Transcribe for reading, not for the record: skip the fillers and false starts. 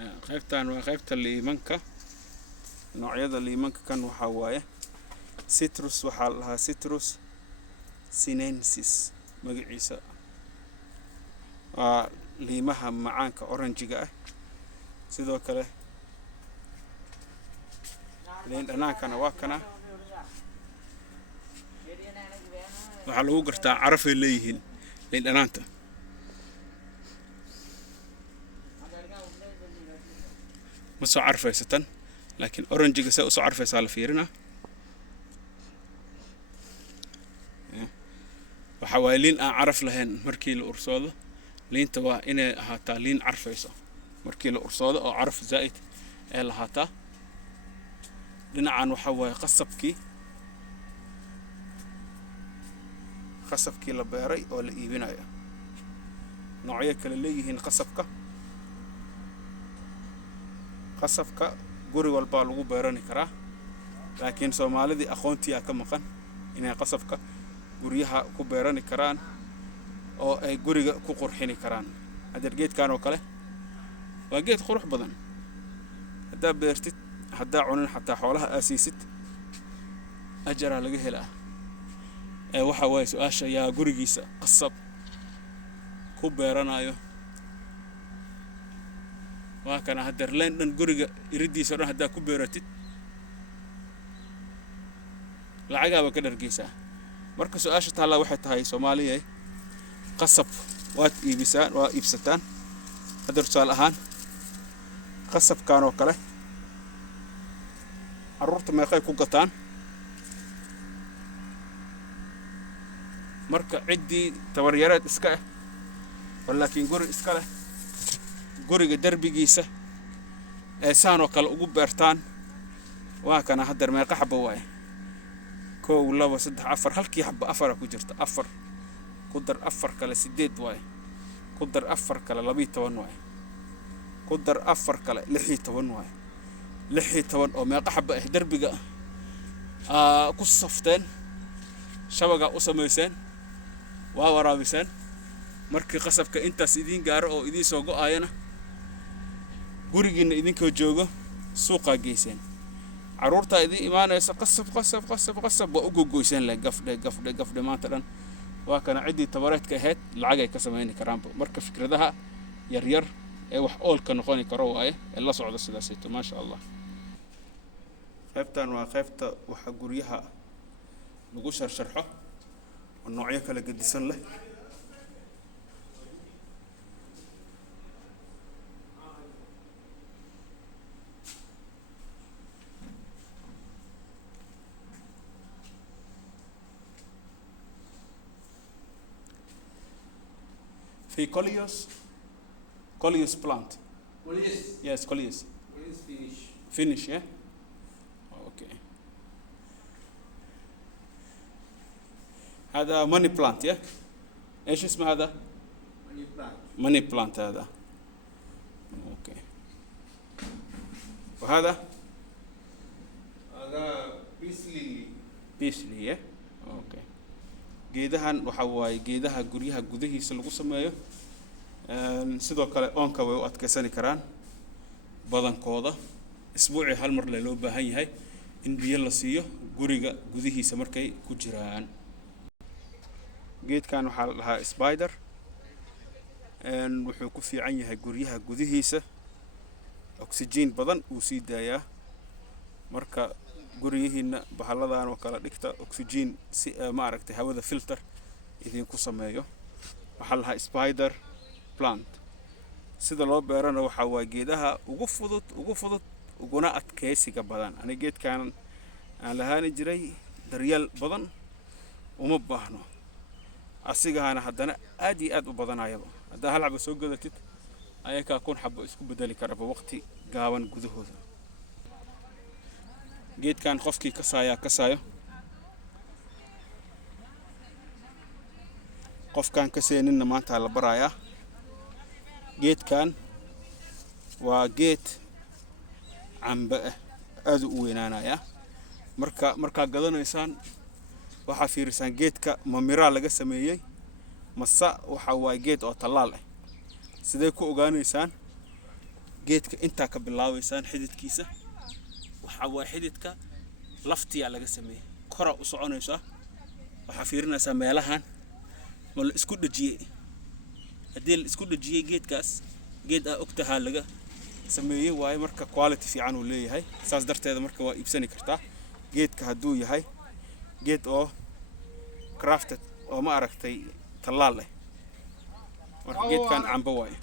qaybtan waa qaybta liimanka noocyada liimanka kan waxa waaye citrus waxa la dhahaa citrus sinensis magaciisa waa liimaha macaanka oranjiga ah sidoo kale liin dhanaankana waa kana waxa lagu gartaa carafay leeyihiin liin dhanaanta ma soo carfaysatan laakiin oranjiga sa u soo carfaysaa la fiirina waxa waaye liin aan caraf lahayn markii la ursoodo liinta waa inay ahaataa liin carfayso markii la ursoodo oo caraf zaa'id ee lahaataa dhinacan waxa waaye qasabkii la beeray oo la iibinayo noocyo kale leeyihiin qasabka guri walba lagu beerani karaa laakiin Soomaalidii aqoontii ka maqan inay qasabka guryaha ku beerani karaan oo ay guriga ku qurxini karaan hadda geedkan oo kale waa geed qurux badan hadda beertid hadda cunin xataa xoolaha aasiisid ajara laga helaa waxa way su'aasha yaa gurigiisa qasab ku beeranayo waa kana hadda London guriga iridiisa oo hadda ku beeratid lacagaaba ka dhargeysaa marka su'aasha taala waxay tahay Soomaaliya qasab waad iibsataan hadda tusaale ahaan qasabkan oo kale carruurta meeqay ku gataan marka ciddii tabaryaraad iska ah walaakiin guri iska leh guriga darbigiisa ee saan oo kale ugu beertaan waa kana hadda meeqa xabba waay 1 2 3 4 halkii xabba 4 ku jirta 4 ku dar 4 kale 8 waay ku dar 4 kale 12 waay ku dar 4 kale 16 waay 16 oo meeqa xabba ah darbiga ku safteen shabaga u sameeyeen waa waraabiseen markii qasabka intaas idin gaaro oo idin soo go'ayana gurigiina idinkoo joogo suuqa geyseen carruurta idin imaanaysa qasab waa ugu goyseen la gafdhe maanta dhan waa kana cidii tabareedka ahayd lacag ay ka sameeyeen karaan marka fikradaha yar ee wax oolka noqon karo waaye ee la socdo sidaas ma sha Allah qaybtan waa qaybta waxa guryaha lagu sharxo oo noocyo kala gedisan leh في Coleus plant. Coleus? Yes, Coleus. Coleus finish. Finish, yeah? Okay. هذا money plant, yeah? ايش اسمه هذا؟ Money plant. money plant هذا. اوكي. وهذا؟ هذا peace lily. Peace lily, yeah? Okay. geedahan waxa way geedaha guryaha gudahiisa lagu sameeyo sidoo kale oonka way u adkeysan karaan badankooda isbuuci hal mar loo baahan yahay in biyo la siiyo guriga gudihiisa markay ku jiraan geedkan waxa la dhahaa spider wuxuu ku fiican yahay guryaha gudihiisa oxygen badan uu sii daayaa marka guriyihiina bahaladan oo kala dhigta oxygen si ma aragtay hawada filter idin ku sameeyo waxa la spider plant sida loo beerana waxa waa geedaha ugu fudud uguna adkeysiga badan ani geedkan aan lahaani jiray daryeel badan uma baahno asigana haddana aad iyo aad u badanayaba hadda hal xabo soo gadatid ayaka kun xabo isku bedeli karaba waqti gaaban gudahooda geedkan qofkii kasaayo qofkan kaseenina maanta la barayaa geedkan waa geed camba aad u weynaanaya marka gadanaysaan waxa fiirsan geedka mamira laga sameeyay masa waxa waa geed oo talaal ah sidee ku ogaanaysaan geedka intaa ka bilaabaysaan xididkiisa waxa waa xididka laftiya laga sameeyay kora u soconaysa waxa fiirinaysa meelahan wal isku dhajiyay hadii la isku dhajiyay geedkaas geed ogtaha laga sameeyay waay marka quality fiican uu leeyahay saas darteeda marka waa iibsani kartaa geedka haduu yahay geed oo crafted oo ma aragtay talaal leh marka geedkan camba waay